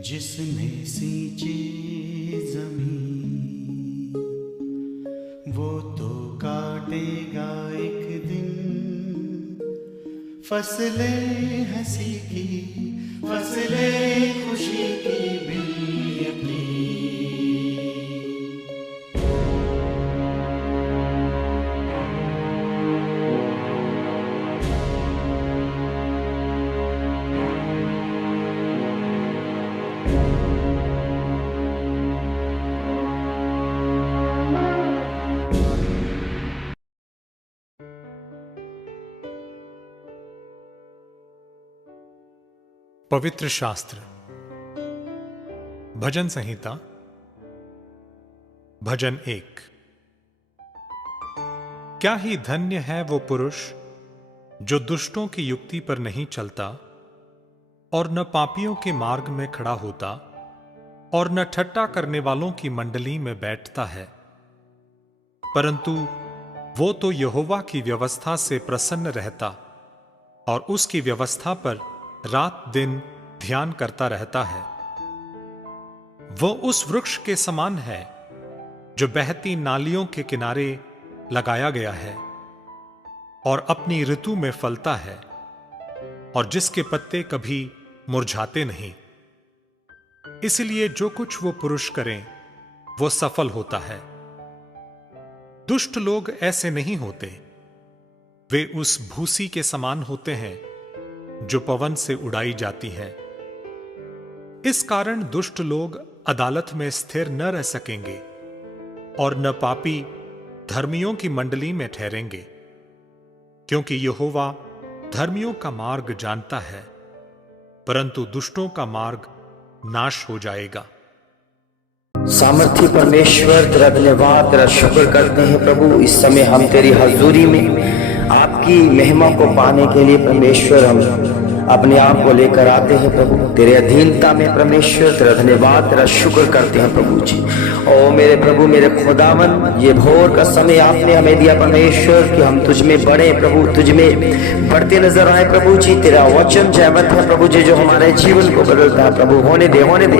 जिसने सींची जमीन वो तो काटेगा एक दिन फसलें हंसी की, फसलें खुशी की भी अपनी। पवित्र शास्त्र भजन संहिता भजन 1। क्या ही धन्य है वो पुरुष जो दुष्टों की युक्ति पर नहीं चलता और न पापियों के मार्ग में खड़ा होता और न ठट्टा करने वालों की मंडली में बैठता है, परंतु वो तो यहोवा की व्यवस्था से प्रसन्न रहता और उसकी व्यवस्था पर रात दिन ध्यान करता रहता है। वो उस वृक्ष के समान है जो बहती नालियों के किनारे लगाया गया है और अपनी ऋतु में फलता है और जिसके पत्ते कभी मुरझाते नहीं। इसलिए जो कुछ वो पुरुष करें वो सफल होता है। दुष्ट लोग ऐसे नहीं होते, वे उस भूसी के समान होते हैं जो पवन से उड़ाई जाती है। इस कारण दुष्ट लोग अदालत में स्थिर न रह सकेंगे और न पापी धर्मियों की मंडली में ठहरेंगे, क्योंकि यहोवा धर्मियों का मार्ग जानता है, परंतु दुष्टों का मार्ग नाश हो जाएगा। सामर्थ्य परमेश्वर तेरा धन्यवाद, तेरा शुक्र करते हैं प्रभु। इस समय हम तेरी हजूरी में आपकी महिमा को पाने के लिए परमेश्वर हम अपने आप को लेकर आते हैं प्रभु। तेरे अधीनता में परमेश्वर तेरा धन्यवाद, तेरा शुक्र करते हैं प्रभु जी। ओ मेरे प्रभु, मेरे खुदावन, ये भोर का समय आपने हमें दिया परमेश्वर कि हम तुझ में बढ़े प्रभु, तुझ में बढ़ते नजर आए प्रभु जी। तेरा वचन जयवंत है प्रभु जी, जो हमारे जीवन को बदलता है प्रभु। होने दे, होने दे।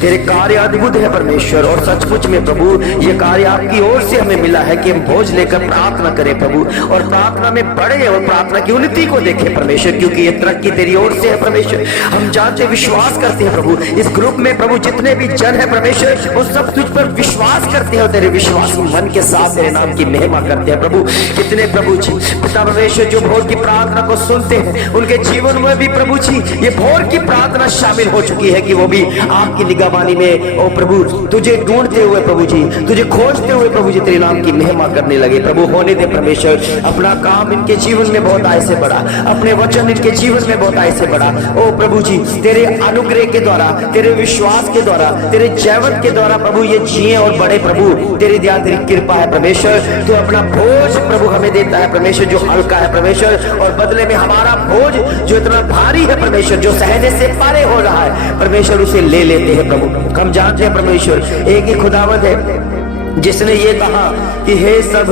तेरे कार्य अद्भुत है परमेश्वर, और सचमुच में प्रभु ये कार्य आपकी ओर से हमें मिला है कि हम बोझ लेकर प्रार्थना करें प्रभु, और प्रार्थना में बढ़े और प्रार्थना की उन्नति को देखें परमेश्वर, क्योंकि ये तरक्की तेरी ओर से है परमेश्वर। हम जानते विश्वास करते हैं प्रभु, इस ग्रुप में प्रभु जितने भी जन है परमेश्वर, वो सब तुझ पर विश्वास करते हैं और तेरे विश्वास मन के साथ तेरे नाम की महिमा करते हैं प्रभु। कितने प्रभु जी पिता परमेश्वर जो भोर की प्रार्थना को सुनते हैं, उनके जीवन में भी प्रभु जी ये भोर की प्रार्थना शामिल हो चुकी है कि वो भी आपकी निगहबानी में ओ प्रभु तुझे ढूंढते हुए प्रभु जी, तुझे खोजते हुए प्रभु जी तेरे नाम की महिमा करने लगे प्रभु। होने दे परमेश्वर अपना काम इनके जीवन में बहुत आय से बढ़ा, अपने वचन इनके जीवन में बहुत आय से बढ़ा ओ प्रभु जी। तेरे अनुग्रह के द्वारा, तेरे विश्वास के द्वारा, तेरे जैवत के द्वारा प्रभु ये जिए और बड़े प्रभु। तेरी दया तेरी कृपा है परमेश्वर, तू अपना बोझ प्रभु हमें देता है परमेश्वर जो हल्का है परमेश्वर, और बदले में हमारा बोझ जो इतना भारी है परमेश्वर, जो सहने से परे हो रहा है परमेश्वर, उसे ले लेते हैं प्रभु। हम जानते हैं परमेश्वर एक ही खुदावंद है जिसने ये कहा कि हे सब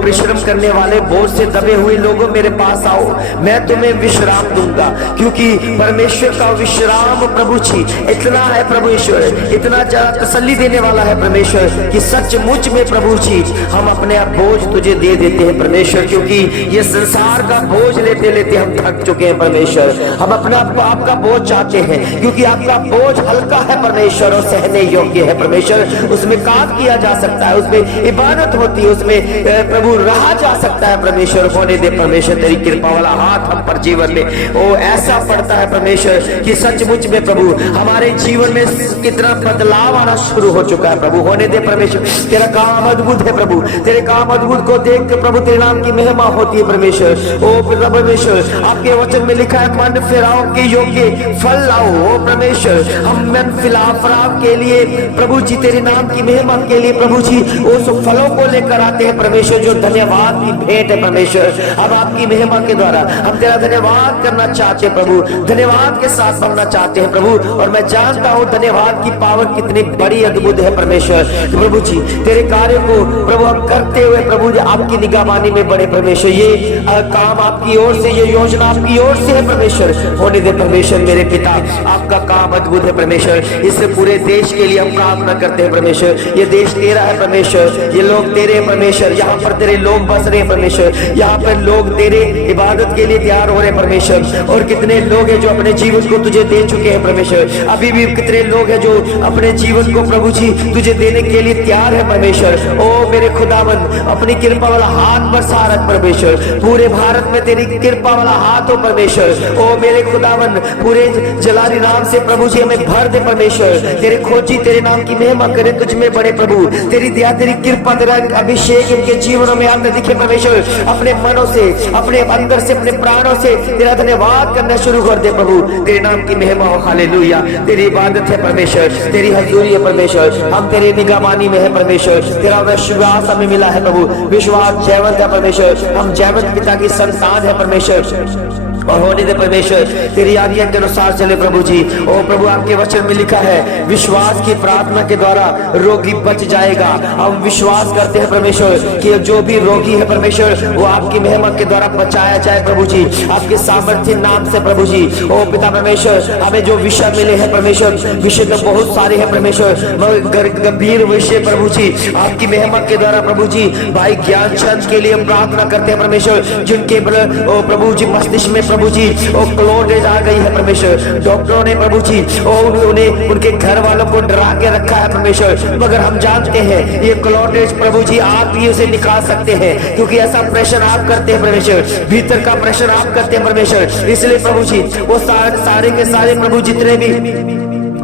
परिश्रम करने वाले बोझ से दबे हुए लोगों मेरे पास आओ, मैं तुम्हें विश्राम दूंगा। क्योंकि परमेश्वर का विश्राम प्रभु जी इतना है प्रभु ईश्वर, इतना ज्यादा तसल्ली देने वाला है परमेश्वर कि सचमुच में प्रभु जी हम अपने आप बोझ तुझे दे देते हैं परमेश्वर। क्योंकि ये संसार का बोझ लेते लेते हम थक चुके हैं परमेश्वर, हम अपना आपका बोझ चाहते हैं क्योंकि आपका बोझ हल्का है परमेश्वर और सहने योग्य है परमेश्वर। उसमें काम किया जा सकता है, उसमें इबादत होती है, उसमें प्रभु रहा जा सकता है परमेश्वर। होने दे परमेश्वर तेरी कृपा वाला हाथ हम पर जीवन में ओ ऐसा पड़ता है परमेश्वर कि सचमुच में प्रभु हमारे जीवन में कितना बदलाव आना शुरू हो चुका है प्रभु। होने दे परमेश्वर तेरा काम अद्भुत है प्रभु, तेरे काम अद्भुत को देख के प्रभु तेरे नाम की महिमा होती है परमेश्वर। ओ पिता परमेश्वर आपके वचन में लिखा है मन फिराओ के योग्य फल लाओ। ओ परमेश्वर हम मन फिराव के लिए प्रभु जी तेरे नाम की महिमा के लिए प्रभु जी उस फलों को लेकर आते हैं परमेश्वर जो धन्यवाद की भेंट है परमेश्वर। अब आपकी महिमा के द्वारा हम तेरा धन्यवाद करना चाहते हैं प्रभु, धन्यवाद के साथ बनना चाहते हैं प्रभु। और मैं जानता हूँ धन्यवाद की पावर कितनी बड़ी अद्भुत है परमेश्वर। तो प्रभु जी तेरे कार्य को प्रभु हम करते हुए प्रभु जी आपकी निगहबानी में बड़े परमेश्वर, ये काम आपकी ओर से, ये योजना आपकी ओर से है परमेश्वर। होने दे परमेश्वर मेरे पिता आपका काम अद्भुत है परमेश्वर। इस पूरे देश के लिए हम प्रार्थना करते हैं परमेश्वर, ये देश तेरा है परमेश्वर, ये लोग तेरे हैं परमेश्वर, यहाँ पर तेरे लोग बस रहे हैं परमेश्वर, यहाँ पर लोग तेरे इबादत के लिए तैयार हो रहे हैं परमेश्वर। और कितने लोग हैं जो अपने जीवन को तुझे दे चुके हैं परमेश्वर, अभी भी कितने लोग हैं जो अपने जीवन को प्रभु जी तुझे देने के लिए तैयार है परमेश्वर। ओ मेरे खुदावंद अपनी कृपा वाला हाथ बरसा रख परमेश्वर, पूरे भारत में तेरी कृपा वाला हाथ हो परमेश्वर। ओ मेरे खुदावंद पूरे जलाली नाम से प्रभु जी हमें भर दे परमेश्वर, तेरे खोजी तेरे नाम की महिमा करे तुझ में बड़े प्रभु। तेरी दया तेरी कृपा तेरा अभिषेक इनके जीवनों में आते दिखे परमेश्वर। अपने मनों से, अपने अंदर से, अपने प्राणों से तेरा धन्यवाद करना शुरू कर दे प्रभु। तेरे नाम की महिमा हो, हालेलुया। तेरी इबादत है परमेश्वर, तेरी हजूरी है परमेश्वर, हम तेरे निगहबानी में है परमेश्वर। तेरा विश्वास हमें मिला है प्रभु, विश्वास जैवंत है परमेश्वर, हम जैवंत पिता की संतान है परमेश्वर। और होने दे परमेश्वर तेरी आज्ञा के अनुसार चले प्रभु जी। ओ प्रभु आपके वचन में लिखा है विश्वास की प्रार्थना के द्वारा रोगी बच जाएगा। हम विश्वास करते हैं परमेश्वर कि जो भी रोगी है परमेश्वर वो आपकी महिमा के द्वारा बचाया जाए प्रभु जी, आपके सामर्थ्य नाम से प्रभु जी। ओ पिता परमेश्वर हमें जो विषय मिले हैं परमेश्वर, विषय तो बहुत सारे हैं परमेश्वर, मगर गंभीर विषय प्रभु जी आपकी महिमा के द्वारा प्रभु जी भाई ज्ञान चंद के लिए प्रार्थना करते हैं परमेश्वर, जिनके प्रभु जी मस्तिष्क में प्रभु जी और क्लोटेज आ गई है परमेश्वर। डॉक्टरों ने प्रभु जी और उन्हें उनके घर वालों को डरा के रखा है परमेश्वर, मगर हम जानते हैं ये क्लोटेज प्रभु जी आप ही उसे निकाल सकते हैं, क्योंकि ऐसा प्रेशर आप करते हैं परमेश्वर, भीतर का प्रेशर आप करते हैं परमेश्वर। इसलिए प्रभु जी वो सारे के सारे प्रभु जितने भी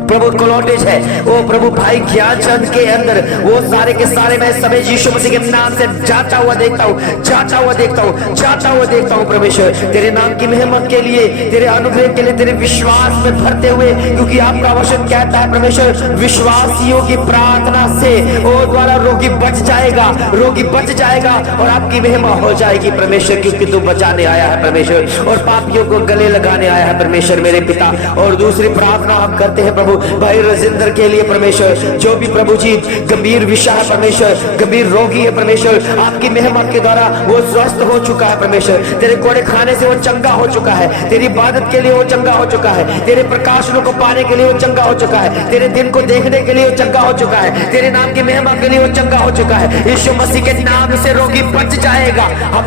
प्रभु क्लोटेज है वो प्रभु भाई ज्ञान चंद के अंदर वो सारे के सारे मैं समय यीशु मसीह के नाम से जाता हुआ देखता हूँ, जाता हुआ देखता हूँ, जाता हुआ देखता हूँ परमेश्वर। तेरे नाम की महिमा के लिए, तेरे अनुग्रह के लिए, तेरे विश्वास में भरते हुए, क्योंकि आपका वचन कहता है परमेश्वर विश्वासियों की प्रार्थना से वो द्वारा रोगी बच जाएगा, रोगी बच जाएगा और आपकी महिमा हो जाएगी परमेश्वर, क्योंकि तू बचाने आया है परमेश्वर और पापियों को गले लगाने आया है परमेश्वर मेरे पिता। और दूसरी प्रार्थना हम करते हैं प्रभु भाई राजेंद्र के लिए परमेश्वर, जो भी प्रभु जी गंभीर विषय है परमेश्वर, गंभीर रोगी है परमेश्वर, आपकी महिमा के द्वारा वो स्वस्थ हो चुका है परमेश्वर, तेरे कोड़े खाने से वो चंगा हो चुका है, तेरी इबादत के लिए वो चंगा हो चुका है, तेरे प्रकाशनों को पाने के लिए वो चंगा हो चुका है, तेरे दिन को देखने के लिए वो चंगा हो चुका है, तेरे नाम की महिमा के लिए वो चंगा हो चुका है। यीशु मसीह के नाम से रोगी बच जाएगा।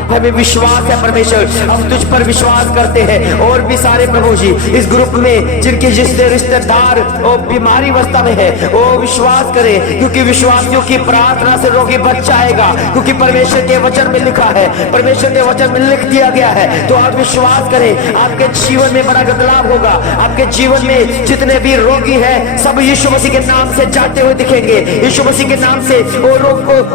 हमें विश्वास है परमेश्वर, हम तुझ पर विश्वास करते हैं। और भी सारे प्रभु जी इस ग्रुप में जिनके जिससे रिश्तेदार और बीमारी अवस्था में है, वो विश्वास करें, क्योंकि विश्वासियों की प्रार्थना से रोगी बच जाएगा, क्योंकि परमेश्वर के वचन में लिखा है, परमेश्वर के वचन में लिख दिया गया है। तो आप विश्वास करें, आपके जीवन में बड़ा बदलाव होगा। आपके जीवन में जितने भी रोगी हैं सब यीशु मसीह के नाम से जाते हुए दिखेंगे, यीशु मसीह के नाम से वो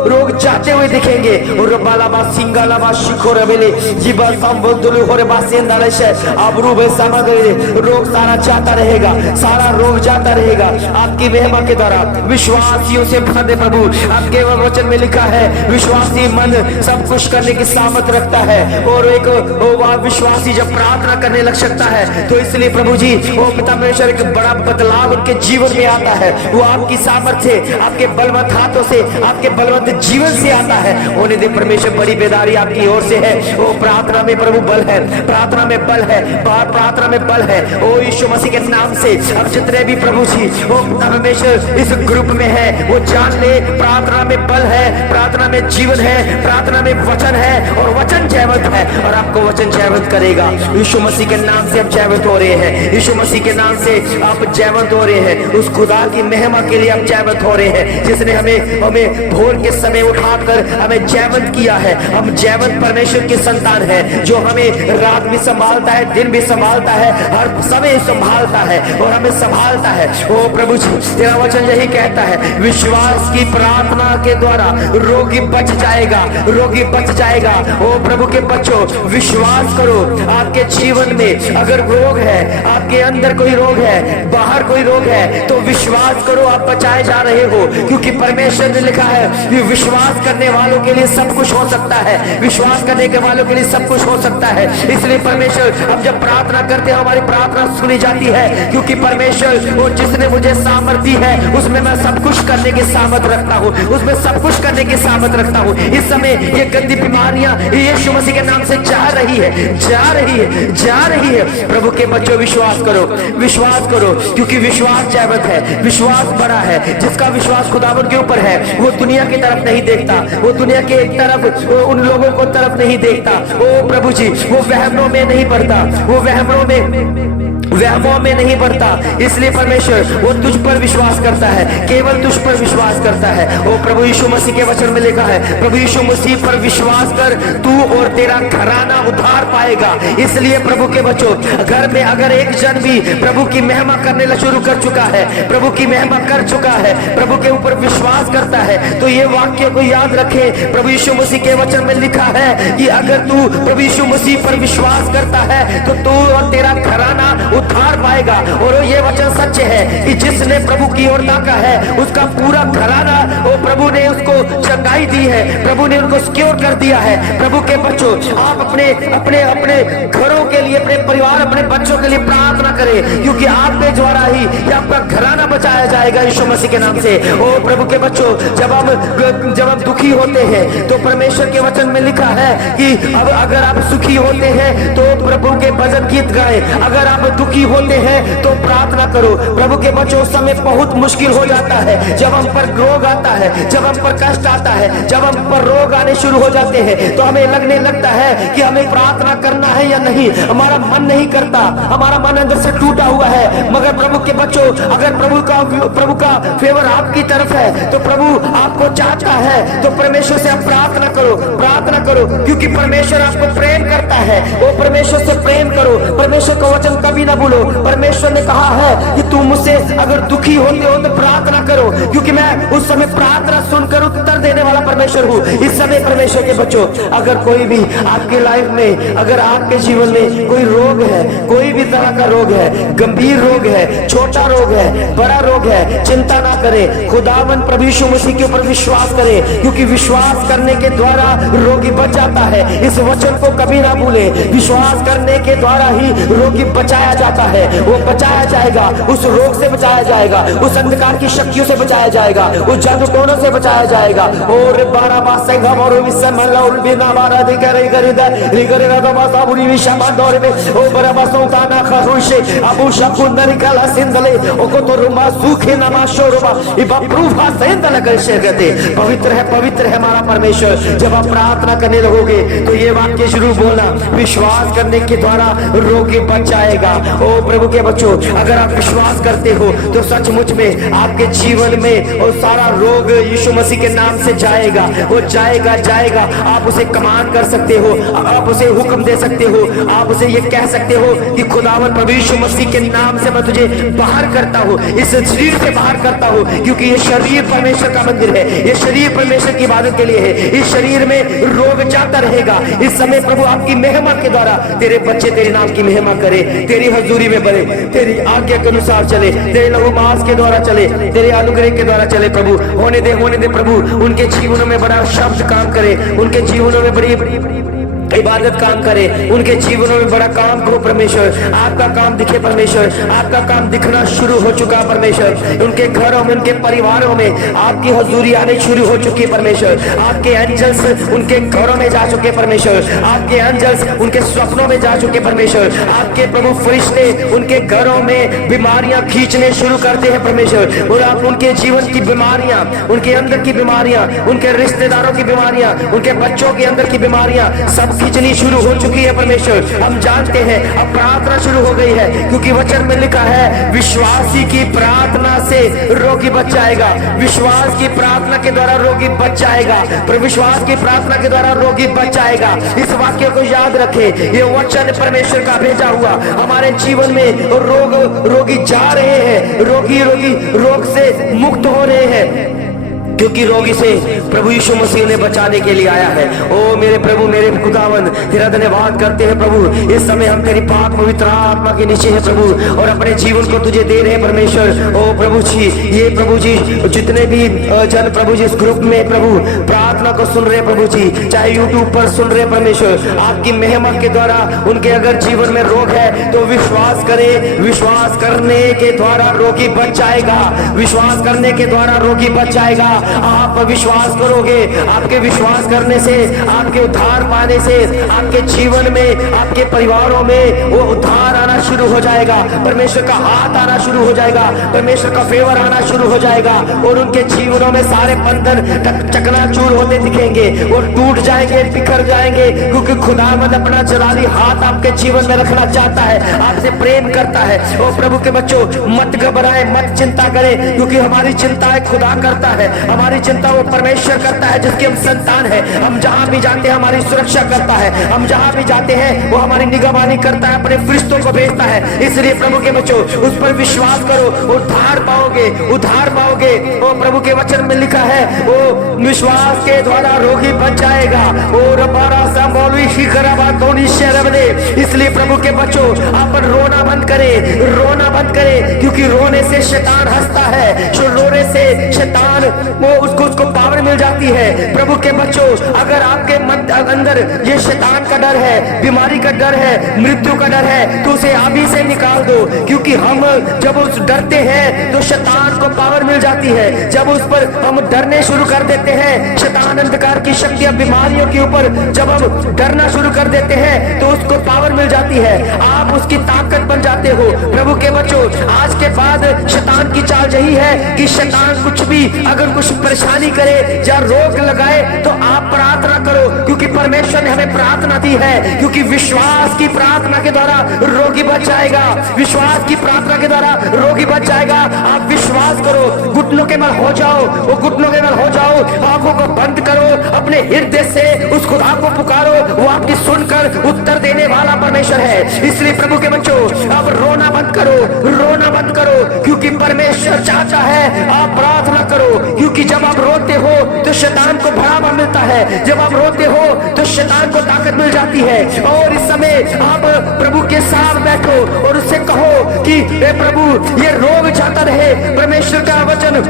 रोग जाते हुए दिखेंगे। और बालाबा सिंगालाबा शिखोरबेले जीवा संबंधुलु होरे बासेंदालेशे अबरूबे समागरे, रोग सारा जाता रहेगा, सारा रोग जाता रहेगा आपकी महिमा के द्वारा। विश्वासियों से भर दे प्रभु, आपके वचन में लिखा है विश्वासी मन सब कुछ करने की सामर्थ रखता है। और एक विश्वासी जब प्रार्थना करने लग सकता है, तो इसलिए प्रभु जी वो पिता परमेश्वर एक बड़ा बदलाव उनके जीवन में आता है। वो आपकी सामर्थ्य, आपके बलवंत हाथों से, आपके बलवंत जीवन से आता है। होने दे परमेश्वर, बड़ी बेदारी आपकी ओर से है। वो प्रार्थना में प्रभु बल है, प्रार्थना में बल है, प्रार्थना में बल है। ओ यीशु मसीह के नाम से अब जितने भी प्रभु जी वो पिता परमेश्वर इस ग्रुप में है, वो जान ले प्रार्थना में बल है, प्रार्थना में जीवन है, प्रार्थना में वचन है, और वचन जयवंत है, और आपको वचन जयवंत करेगा। यीशु मसीह के नाम से आप जयवंत हो रहे हैं, यीशु मसीह के नाम से आप जयवंत हो रहे हैं। उस खुदा की महिमा के लिए आप जयवंत हो रहे हैं, जिसने हमें भोर के समय उठाकर हमें जयवंत किया है। हम जयवंत परमेश्वर की संतान है, जो हमें रात भी संभालता है, दिन भी संभालता है, हर समय संभालता है और हमें संभालता है। ओ प्रभु जी, तेरा वचन यही कहता है, विश्वास की प्रार्थना के द्वारा रोगी बच जाएगा, रोगी बच जाएगा। ओ प्रभु के बच्चों, विश्वास करो। आपके जीवन में अगर रोग है, आपके अंदर कोई रोग है, बाहर कोई रोग है, तो विश्वास करो, आप बचाए जा रहे हो, क्योंकि परमेश्वर ने लिखा है कि विश्वास करने वालों के लिए सब कुछ हो सकता है, विश्वास करने के वालों के लिए सब कुछ हो सकता है। इसलिए परमेश्वर, हम जब प्रार्थना करते हैं हमारी प्रार्थना सुनी जाती है, क्योंकि परमेश्वर वो जिसने मुझे सामर्थ्य है उसमें मैं सब कुछ करने की सामर्थ रखता हूँ, उसमें सब कुछ करने की सामर्थ रखता हूँ। इस समय ये गंदी बीमारियां यीशु मसीह के नाम से जा रही है, जा रही है, जा रही है। प्रभु के बच्चों, विश्वास करो, विश्वास करो, क्योंकि विश्वास जयवंत है, विश्वास बड़ा है। जिसका विश्वास खुदावन के ऊपर है वो दुनिया की तरफ नहीं देखता, वो दुनिया के एक तरफ उन लोगों को तरफ नहीं देखता। ओ प्रभु जी, वो वहमों में नहीं पड़ता, वो वहमों में नहीं बढ़ता। इसलिए परमेश्वर वो तुझ पर विश्वास करता है, केवल तुझ पर विश्वास करता है। ओ प्रभु यीशु मसीह के वचन में लिखा है, प्रभु यीशु मसीह पर विश्वास कर, तू और तेरा घराना उद्धार पाएगा। इसलिए प्रभु के बच्चों, घर में अगर एक जन भी प्रभु की महिमा करने शुरू कर चुका है, प्रभु की महिमा कर चुका है, प्रभु के ऊपर विश्वास करता है, तो ये वाक्य को याद रखे। प्रभु यीशु मसीह के वचन में लिखा है कि अगर तू प्रभु यीशु मसीह पर विश्वास करता है, तो तू और तेरा घराना उद्धार पाएगा। और ये वचन सच है कि जिसने प्रभु की ओर ताका है, उसका पूरा घराना, वो प्रभु ने उसको चंगाई दी है, प्रभु ने उनको सिक्योर कर दिया है। प्रभु के बच्चों, आप अपने अपने अपने घरों के लिए, अपने परिवार, अपने बच्चों के लिए प्रार्थना करें, क्योंकि आपके द्वारा ही ये आपका घराना बचाया जाएगा यीशु मसीह के नाम से। ओ प्रभु के बच्चों, जब हम दुखी होते हैं, तो परमेश्वर के वचन में लिखा है कि अब अगर आप सुखी होते हैं तो प्रभु के भजन गीत गाएं, अगर आप दुखी होते हैं तो प्रार्थना करो। प्रभु के बच्चों, उस समय बहुत मुश्किल हो जाता है, जब हम पर रोग आता है, जब हम पर कष्ट आता है, जब हम पर रोग आने शुरू हो जाते हैं, तो हमें लगने लगता है कि हमें प्रार्थना करना है या नहीं, हमारा मन नहीं करता, हमारा मन अंदर से टूटा हुआ है। मगर प्रभु के बच्चों, अगर प्रभु का फेवर आपकी तरफ है, तो प्रभु आपको चाहता है, तो परमेश्वर से आप प्रार्थना करो, प्रार्थना करो, क्योंकि परमेश्वर आपको प्रेम करता है। वो परमेश्वर से प्रेम करो, परमेश्वर का वचन कभी ना भूलो। परमेश्वर ने कहा है कि तुम मुझसे अगर दुखी होते हो तो प्रार्थना करो, क्योंकि मैं उस समय प्रार्थना सुनकर उत्तर देने वाला परमेश्वर हूँ। इस समय परमेश्वर के बच्चों, अगर कोई भी आपके लाइफ में, अगर आपके जीवन में कोई रोग है, कोई भी तरह का रोग है, गंभीर रोग है, छोटा रोग है, बड़ा रोग है, चिंता ना करें, खुदावन प्रभु यीशु मसीह के ऊपर विश्वास करें, क्योंकि विश्वास करने के द्वारा रोगी बच जाता है। इस वचन को कभी ना भूले, विश्वास करने के द्वारा ही रोगी बचाया जाता है, वो बचाया जाएगा। उस उस रोग से बचाया जाएगा, उस अंधकार की शक्तियों से बचाया जाएगा, उस जादू टोनों से बचाया जाएगा। और 12 बार संघ और विश्व मन और बिना बारा दे करे करेदा रिगरे ना तो बासा बुरी विषा दौरे में ओ बराबसों ताना खरुशे अबू शकुंदर कला सिंदले ओ को तो रुमा सूखे नमा शोरबा इबा प्रूफा सेंदल करशे कहते पवित्र है हमारा परमेश्वर। जब आप प्रार्थना करने लगोगे तो ये वाक्य जरूर बोलना, विश्वास करने के द्वारा रोगी बच जाएगा। ओ प्रभु के बच्चों, अगर आप विश्वास करते हो तो सचमुच में आपके जीवन में वो सारा रोग यीशु मसीह के नाम से जाएगा, वो जाएगा। आप उसे कमांड कर सकते हो, आप उसे हुक्म दे सकते हो, आप उसे ये कह सकते हो कि खुदावन प्रभु यीशु मसीह के नाम से मैं तुझे बाहर करता हूँ, इस शरीर से बाहर करता हूँ, क्योंकि ये शरीर परमेश्वर का मंदिर है, ये शरीर परमेश्वर की इबादत के लिए है। इस शरीर में रोग जाता रहेगा। इस समय प्रभु आपकी महिमा के द्वारा तेरे बच्चे तेरे नाम की महिमा करे, तेरी हजूरी में बढ़े, तेरी आज्ञा के अनुसार चले, तेरे लहू मांस के द्वारा चले, तेरे अनुग्रह के द्वारा चले। प्रभु होने दे प्रभु, उनके जीवनों में बड़ा शब्द काम करे, उनके जीवनों में बड़ी इबादत काम करे, उनके जीवनों में बड़ा काम करो परमेश्वर। आपका काम दिखे परमेश्वर, आपका काम दिखना शुरू हो चुका परमेश्वर। उनके घरों में, उनके परिवारों में आपकी हजूरी आने शुरू हो चुकी है परमेश्वर। आपके एंजल्स उनके घरों में जा चुके परमेश्वर, आपके एंजल्स उनके स्वप्नों में जा चुके परमेश्वर। आपके प्रभु फरिश्ते उनके घरों में बीमारियां खींचने शुरू करते हैं परमेश्वर। और आप उनके जीवन की बीमारियां, उनके अंदर की बीमारियां, उनके रिश्तेदारों की बीमारियां, उनके बच्चों के अंदर की बीमारियां सब खींचनी शुरू हो चुकी है परमेश्वर। हम जानते हैं अब प्रार्थना शुरू हो गई है, क्योंकि वचन में लिखा है विश्वासी की प्रार्थना से रोगी बच जाएगा। विश्वास की प्रार्थना के द्वारा रोगी बच जाएगा, पर विश्वास की प्रार्थना के द्वारा रोगी बच जाएगा। इस वाक्य को याद रखें, ये वचन परमेश्वर का भेजा हुआ हमारे जीवन में रोगी जा रहे हैं, रोग से मुक्त हो रहे हैं, क्योंकि रोगी से प्रभु यीशु मसीह ने बचाने के लिए आया है। ओ मेरे प्रभु, मेरे खुदावन, तेरा धन्यवाद करते हैं प्रभु। इस समय हम तेरी पाक पवित्र आत्मा के नीचे हैं प्रभु, और अपने जीवन को तुझे दे रहे हैं परमेश्वर। ओ प्रभु जी, ये प्रभु जी जितने भी जन प्रभु जी इस ग्रुप में प्रभु प्रार्थना को सुन रहे प्रभु जी, चाहे यूट्यूब पर सुन रहे परमेश्वर, आपकी महिमा के द्वारा उनके अगर जीवन में रोग है तो विश्वास करे, विश्वास करने के द्वारा रोगी बच जाएगा, विश्वास करने के द्वारा रोगी बच जाएगा। आप विश्वास करोगे, आपके विश्वास करने से, आपके उद्धार पाने से आपके जीवन में, आपके परिवारों में वो उद्धार आना शुरू हो जाएगा, परमेश्वर का हाथ आना शुरू हो जाएगा, परमेश्वर का फेवर आना शुरू हो जाएगा, और उनके जीवनों में सारे बंधन चकनाचूर होते दिखेंगे, वो टूट जाएंगे, बिखर जाएंगे, क्योंकि खुदावंद अपना जलाली हाथ आपके जीवन में रखना चाहता है, आपसे प्रेम करता है। ओ प्रभु के बच्चों, मत घबराए, मत चिंता करें, क्योंकि हमारी चिंता खुदा करता है, हमारी चिंता वो परमेश्वर करता है जिसके हम संतान है। हम जहां भी जाते हैं हमारी सुरक्षा करता है, हम जहां भी जाते हैं वो हमारी निगरानी करता है, अपने फरिश्तों को भेजता है। इसलिए प्रभु के बच्चों, उस पर विश्वास करो, उद्धार पाओगे, उद्धार पाओगे। वो प्रभु के वचन में लिखा है, वो विश्वास के द्वारा रोगी बच जाएगा। और इसलिए प्रभु के बच्चों, आप रोना बंद करें, रोना बंद करें, क्योंकि रोने से शैतान हंसता है, रोने से शैतान वो उसको पावर मिल जाती है। प्रभु के बच्चों, अगर आपके अंदर ये शैतान का डर है, बीमारी का डर है, मृत्यु का डर है, तो उसे अभी से निकाल दो, क्योंकि हम जब उस डरते हैं तो शैतान को पावर मिल जाती है। जब उस पर हम डरने शुरू कर देते हैं, शैतान अंधकार की शक्तियां बीमारियों के ऊपर जब हम डरना शुरू कर देते हैं तो उसको पावर मिल जाती है, आप उसकी ताकत बन जाते हो। प्रभु के बच्चों, आज के बाद शैतान की चाल यही है कि शैतान कुछ भी अगर कुछ परेशानी करे या रोक लगाए तो आप प्रार्थना करो, क्योंकि परमेश्वर ने हमें प्रार्थना दी है, क्योंकि विश्वास की प्रार्थना के द्वारा रोगी बच जाएगा, विश्वास की प्रार्थना के द्वारा रोगी बच जाएगा। आप विश्वास करो, घुटनों के बल हो जाओ, वो घुटनों के बल हो जाओ, आंखों को बंद करो, अपने हृदय से उस खुदा को पुकारो, वो आपकी सुनकर उत्तर देने वाला परमेश्वर है। इसलिए प्रभु के बच्चों, अब रोना बंद करो, रोना बंद करो, क्योंकि परमेश्वर चाहता है आप प्रार्थना करो, क्योंकि जब आप रोते हो तो शैतान को बढ़ावा मिलता है, जब आप रोते हो तो शैतान को ताकत मिल जाती है। और इस समय आप प्रभु के साथ बैठो और उससे कहो कि हे प्रभु, ये रोग जाता रहे। परमेश्वर का वचन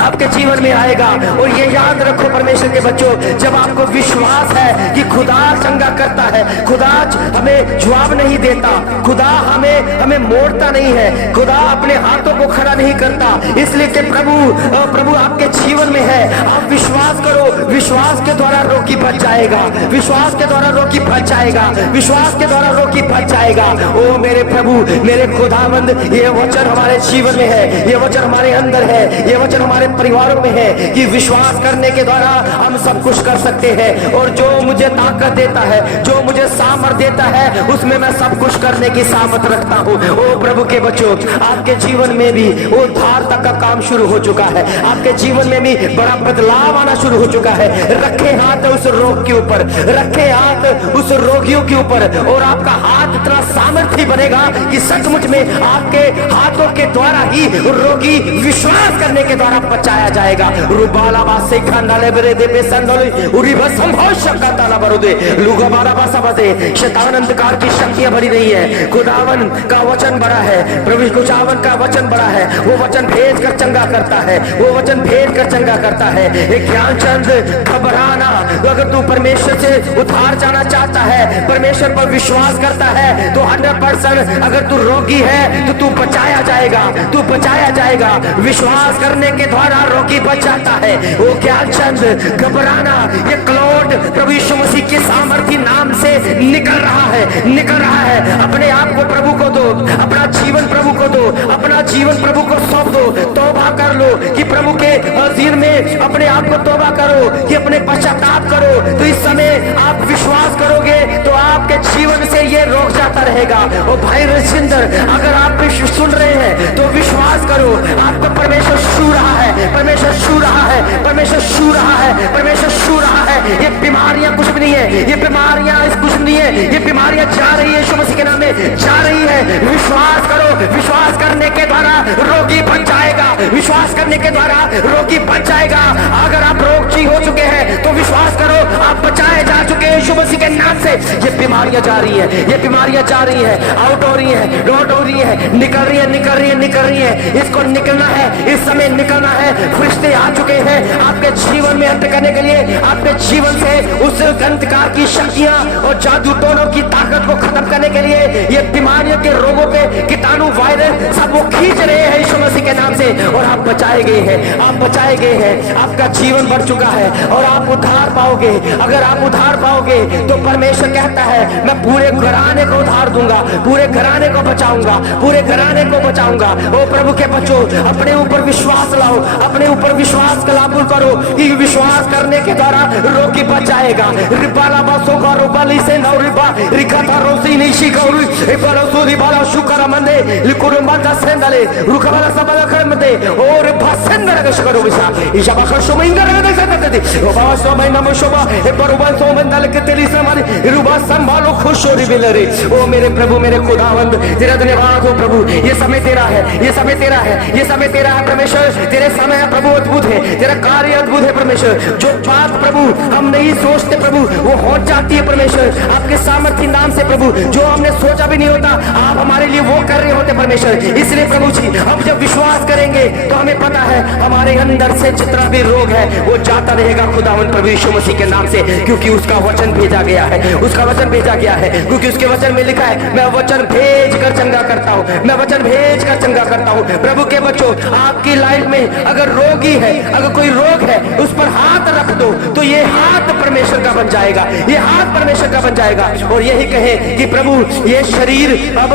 आपके जीवन में आएगा। और ये याद रखो परमेश्वर के बच्चों, जब आपको विश्वास है कि खुदा चंगा करता है, खुदा हमें जवाब नहीं देता, खुदा हमें मोड़ता नहीं है, खुदा अपने हाथों को खड़ा नहीं करता, इसलिए कि प्रभु आपके जीवन में है। आप विश्वास करो, विश्वास के द्वारा रोगी बच जाएगा, विश्वास के द्वारा रोगी बच जाएगा, विश्वास के द्वारा रोगी बच जाएगा। ओ मेरे प्रभु, मेरे खुदावंद, ये वचन हमारे जीवन में है, ये वचन हमारे अंदर है, ये वचन हमारे परिवारों में है कि विश्वास करने के द्वारा हम सब कुछ कर सकते हैं। और जो मुझे ताकत देता है, जो मुझे सामर्थ देता है, उसमें मैं सब कुछ करने की सामर्थ रखता हूँ। ओ प्रभु के बच्चों, आपके जीवन में भी उद्धार तक का काम शुरू हो चुका है, आपके जीवन में भी बड़ा बदलाव आना शुरू हो चुका है। रखे हाथ उस रोग के ऊपर, रखे हाथ उस रोगियों के ऊपर, और आपका हाथ इतना सामर्थ्य बनेगा कि सचमुच में आपके हाथों के द्वारा ही रोगी विश्वास करने के द्वारा बचाया जाएगा। रुबाला बासे खांडाले बरे दे बेसंडोले उरी बसंभव शक्का ताला बरोदे लुगा बारा बासा बसे। शैतान अंधकार की शक्तियां भरी नहीं है, खुदावन का वचन बड़ा है, प्रभु खुदावन का वचन बड़ा है। वो वचन भेज कर चंगा करता है, वो वचन भेज कर चंगा करता है। एक ज्ञानचंद घबराना, अगर तू परमेश्वर से उधार जाना चाहता है, परमेश्वर पर विश्वास करता है, तो 100% अगर तू रोगी है तो तू बचाया जाएगा, तू बचाया जाएगा। विश्वास करने के द्वारा रोगी बच जाता है। वो ज्ञानचंद घबराना, ये क्लोड प्रभु यीशु मसीह के सामर्थ्य नाम से निकल रहा है, निकल रहा है। अपने आप को प्रभु को दो, अपना जीवन प्रभु को दो, अपना जीवन प्रभु को सौंप दो, तौबा कर लो कि प्रभु के हज़ूर में अपने आप को तौबा करो, कि अपने पश्चाताप करो। तो इस समय आप विश्वास करोगे तो आपके जीवन से ये रोक जाता रहेगा। और भाई रजिंदर, अगर आप सुन रहे हैं तो विश्वास करो, आपको परमेश्वर छू रहा है, परमेश्वर छू रहा है, परमेश्वर छू रहा है, परमेश्वर छू रहा है। ये बीमारियां कुछ भी नहीं है, ये बीमारियां कुछ नहीं है, ये बीमारियां जा रही है, यीशु मसीह के नाम में जा रही है। विश्वास करो, विश्वास करने के द्वारा रोगी बच जाएगा, विश्वास करने के द्वारा रोगी बच जाएगा। अगर आप रोगी हो चुके हैं तो विश्वास करो, आप बचाए जा चुके हैं यीशु मसीह के नाम से। ये बीमारियां जा रही है, ये बीमारियां जा रही है, आउट हो रही है, लौट हो रही है, निकल रही है, निकल रही है, निकल रही है। इसको निकलना है, इस समय निकलना है। फरिश्ते आ चुके हैं आपके जीवन में अंत करने के लिए, आपके जीवन से उस अंधकार की शक्तियां और जादू टोनों की ताकत को खत्म करने के लिए, ये बीमारियों के रोगों के कीटाणु वायरस सब वो खींच रहे हैं यीशु मसीह के नाम से। और आप बचाए गए हैं, आप बचाए गए हैं, आपका जीवन बढ़ चुका है और आप उद्धार पाओगे। अगर आप उद्धार पाओगे तो परमेश्वर कहता है मैं पूरे घराने को उद्धार दूंगा, पूरे घराने को बचाऊंगा, पूरे घराने को बचाऊंगा। ओ प्रभु के बच्चों, अपने ऊपर विश्वास लाओ, अपने ऊपर विश्वास कलाबुल करो कि विश्वास करने के द्वारा रोगी बच जाएगा। रिबाला बासो का रोबाली से नौ रिबा रिकाता रोसी निशी गौरी रिबाला सोरी बाला शुकर मंदे लिकुरु मंदा सेंदले रुकबाला सबला करमदे और भासेंदर का शुकर विसा ईशा बाखर शोमिंदर दे सकते ओ बाबा सोमै नमो शोभा ए परवन सोमंदल के तेरी समारी रुबा संभालो खुशोरी बिलरे। ओ मेरे प्रभु, मेरे खुदावंद, तेरा धन्यवाद हो प्रभु। ये समय तेरा है, ये समय तेरा है, ये समय तेरा है परमेश्वर। तेरे समय प्रभु अद्भुत है, तेरा कार्य अद्भुत है परमेश्वर। जो बात प्रभु हम नहीं सोचते प्रभु वो हो जाती है परमेश्वर, आपके सामर्थ्य नाम से प्रभु। जो हमने सोचा भी नहीं होता आप हमारे लिए वो कर रहे होते परमेश्वर। इसलिए प्रभु जी, हम जब विश्वास करेंगे तो हमें पता है हमारे अंदर से जितना भी रोग है वो जाता रहेगा खुदावन प्रभु यीशु मसीह के नाम से, क्योंकि उसका वचन भेजा गया है, उसका वचन भेजा गया है। क्योंकि उसके वचन में लिखा है मैं वचन भेज कर चंगा करता हूँ, मैं वचन भेज कर चंगा करता हूँ। प्रभु के बच्चों, आपकी लाइफ में अगर रोगी है, अगर कोई रोग है, उस पर हाथ रख दो तो ये हाथ परमेश्वर का बन जाएगा, ये हाथ परमेश्वर का बन जाएगा। और यही कहे कि प्रभु ये शरीर अब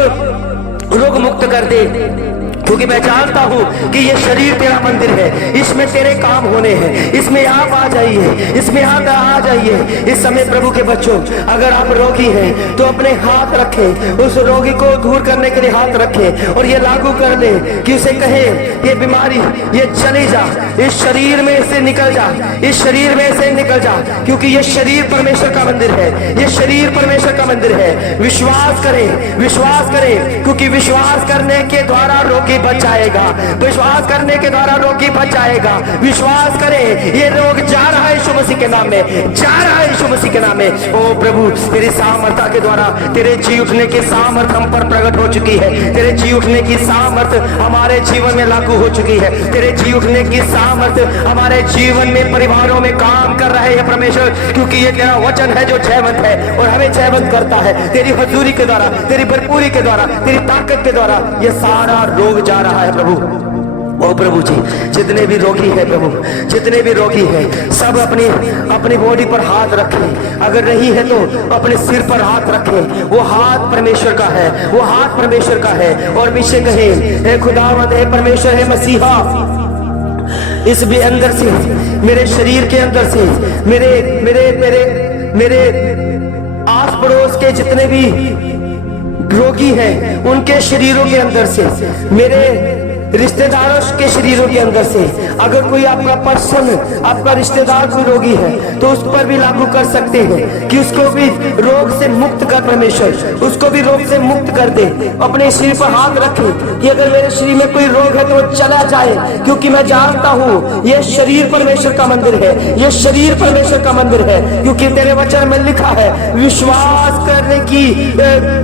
रोग मुक्त कर दे, क्योंकि मैं जानता हूं कि ये शरीर तेरा मंदिर है, इसमें तेरे काम होने हैं, इसमें आप आ जाइए, इसमें आप आ जाइए। इस समय प्रभु के बच्चों, अगर आप रोगी हैं तो अपने हाथ रखें, उस रोगी को दूर करने के लिए हाथ रखें और ये लागू कर दे कि उसे कहे ये बीमारी ये चली जा, इस शरीर में से निकल जा, इस शरीर में से निकल जा, क्योंकि ये शरीर परमेश्वर का मंदिर है, ये शरीर परमेश्वर का मंदिर है। विश्वास करें, विश्वास करें, क्योंकि विश्वास करने के द्वारा रोगी बच जाएगा। विश्वास करने के द्वारा रोगी बच जाएगा। विश्वास करे ये रोग जा रहा है यीशु मसीह के नाम में, जा रहा है यीशु मसीह के नाम में। ओ प्रभु, तेरी सामर्थ्य के द्वारा तेरे जी उठने की सामर्थ हम पर प्रकट हो चुकी है। तेरे जी उठने की सामर्थ हमारे जीवन में लागू हो चुकी है। तेरे जी उठने की सामर्थ हमारे जीवन में, परिवारों में काम कर रहे हैं परमेश्वर, क्योंकि ये तेरा वचन है जो जयवंत है और हमें जयवंत करता है। तेरी हजूरी के द्वारा, तेरी भरपूरी के द्वारा, तेरी ताकत के द्वारा ये सारा रोग जा रहा है प्रभु। ओ प्रभु जी, जितने भी रोगी है प्रभु, जितने भी रोगी है, सब अपनी अपनी बॉडी पर हाथ रखें। अगर नहीं है तो अपने सिर पर हाथ रखें। वो हाथ परमेश्वर का है, वो हाथ परमेश्वर का है। और पीछे कहे, हे खुदावंद, हे परमेश्वर, हे मसीहा, इस भी अंदर से, मेरे शरीर के अंदर से, मेरे मेरे मेरे मेरे आस पड़ोस के जितने भी रोगी हैं उनके शरीरों के अंदर से, मेरे रिश्तेदारों के शरीरों के अंदर से, अगर कोई आपका पर्सन, आपका रिश्तेदार कोई रोगी है तो उस पर भी लागू कर सकते हैं कि उसको भी रोग से मुक्त कर परमेश्वर, उसको भी रोग से मुक्त कर दे। अपने शरीर पर हाथ रखें कि अगर मेरे शरीर में कोई रोग है तो वो चला जाए, क्योंकि मैं जानता हूँ ये शरीर परमेश्वर का मंदिर है, ये शरीर परमेश्वर का मंदिर है, क्योंकि तेरे वचन में लिखा है विश्वास करने की,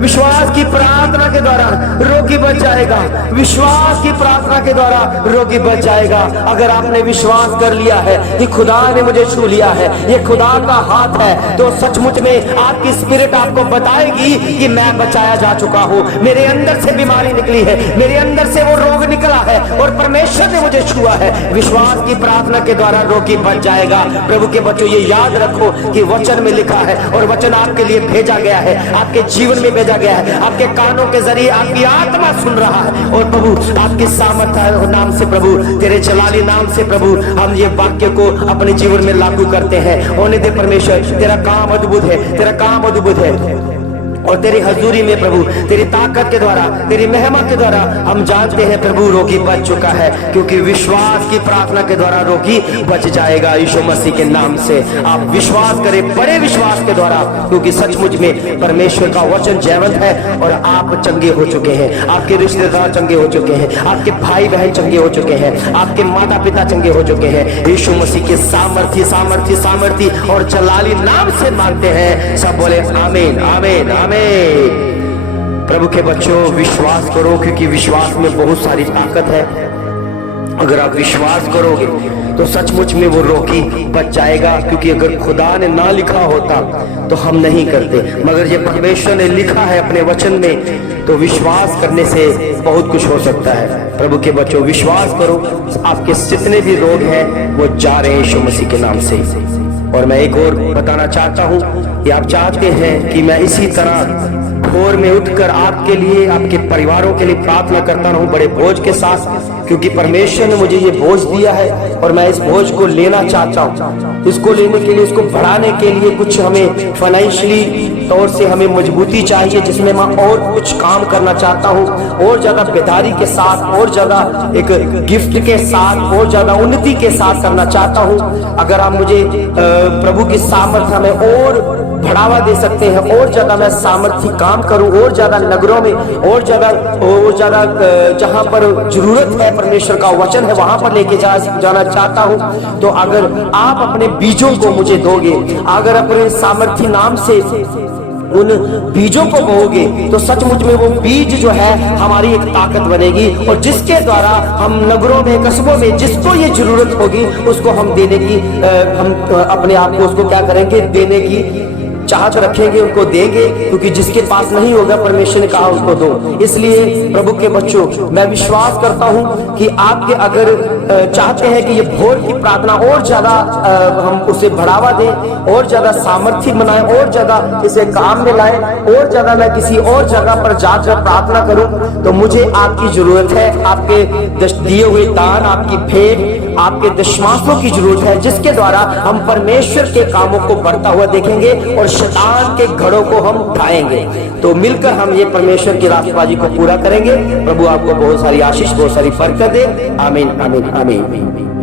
विश्वास की प्रार्थना के द्वारा रोगी बच जाएगा। विश्वास की प्रार्थना के द्वारा रोगी बच जाएगा। अगर आपने विश्वास कर लिया है कि खुदा ने मुझे छू लिया है, ये खुदा का हाथ है, तो सचमुच में आपकी स्पिरिट आपको बताएगी कि मैं बचाया जा चुका हूँ। मेरे अंदर से बीमारी निकली है, मेरे अंदर से वो रोग निकला है और परमेश्वर ने मुझे छुआ है। विश्वास की प्रार्थना के द्वारा रोगी बच जाएगा। प्रभु के बच्चों, ये याद रखो कि वचन में लिखा है और वचन आपके लिए भेजा गया है, आपके जीवन में भेजा गया है, आपके कानों के जरिए आपकी आत्मा सुन रहा है। और प्रभु आपकी सामर्थ्य नाम से, प्रभु तेरे जलाली नाम से प्रभु हम ये वाक्य को अपने जीवन में लागू करते हैं। होने दे परमेश्वर, तेरा काम अद्भुत है, तेरा काम अद्भुत है। और तेरी हजूरी में प्रभु, तेरी ताकत के द्वारा, तेरी महिमा के द्वारा हम जानते हैं प्रभु रोगी बच चुका है, क्योंकि विश्वास की प्रार्थना के द्वारा रोगी बच जाएगा यीशु मसीह के नाम से। आप विश्वास करें, बड़े विश्वास के द्वारा, क्योंकि सचमुच में परमेश्वर का वचन जयवंत है और आप चंगे हो चुके हैं। आपके रिश्तेदार चंगे हो चुके हैं, आपके भाई बहन चंगे हो चुके हैं, आपके माता पिता चंगे हो चुके हैं। यीशु मसीह के सामर्थी सामर्थी सामर्थी और जलाली नाम से मांगते हैं। सब बोले आमीन, आमीन, आमीन। प्रभु के बच्चों, विश्वास करो, क्योंकि विश्वास में बहुत सारी ताकत है। अगर आप विश्वास करोगे तो सचमुच में वो रोगी बच जाएगा, क्योंकि अगर खुदा ने ना लिखा होता तो हम नहीं करते, मगर ये परमेश्वर ने लिखा है अपने वचन में, तो विश्वास करने से बहुत कुछ हो सकता है। प्रभु के बच्चों, विश्वास करो, आपके जितने भी रोग हैं वो जा रहे हैं यीशु मसीह के नाम से। और मैं एक और बताना चाहता हूं कि आप चाहते हैं कि मैं इसी तरह भोर में उठकर आपके लिए, आपके परिवारों के लिए प्रार्थना करता रहूं बड़े बोझ के साथ, क्योंकि परमेश्वर ने मुझे ये बोझ दिया है और मैं इस बोझ को लेना चाहता हूं। इसको लेने के लिए, इसको बढ़ाने के लिए कुछ हमें फाइनेंशियली तौर से हमें मजबूती चाहिए, जिसमें मैं और कुछ काम करना चाहता हूं, और ज्यादा बेदारी के साथ, और ज्यादा एक गिफ्ट के साथ, और ज्यादा उन्नति के साथ करना चाहता हूं। अगर आप मुझे प्रभु की सामर्थ्य में और बढ़ावा दे सकते हैं, और ज्यादा मैं सामर्थ्य काम करूं, और ज्यादा नगरों में, और ज्यादा जहां पर जरूरत है परमेश्वर का वचन है वहां पर लेके जाना चाहता हूं। तो अगर आप अपने बीजों को मुझे दोगे, अगर अपने सामर्थ्य नाम से उन बीजों को बोओगे, तो सचमुच में वो बीज जो है हमारी एक ताकत बनेगी, और जिसके द्वारा हम नगरों में, कस्बों में जिसको ये जरूरत होगी उसको हम देने की, हम अपने आप को उसको क्या करेंगे, देने की चाहत रखेंगे, उनको देंगे, क्योंकि जिसके पास नहीं होगा परमेश्वर ने कहा उसको दो। इसलिए प्रभु के बच्चों, मैं विश्वास करता हूं कि आपके अगर चाहते हैं कि ये भोर की प्रार्थना और ज्यादा हम उसे बढ़ावा दें, और ज्यादा सामर्थ्य बनाएं, और ज्यादा इसे काम में लाएं, और ज्यादा मैं किसी और जगह पर जाकर प्रार्थना करूं, तो मुझे आपकी जरूरत है। आपके दिए हुए दान, आपकी भेंट, आपके दशमांशों की जरूरत है, जिसके द्वारा हम परमेश्वर के कामों को बढ़ता हुआ देखेंगे और शैतान के घड़ों को हम उठाएंगे। तो मिलकर हम ये परमेश्वर की राष्ट्रबाजी को पूरा करेंगे। प्रभु आपको बहुत सारी आशीष, बहुत सारी बरकत दे। आमीन, आमीन, आमीन।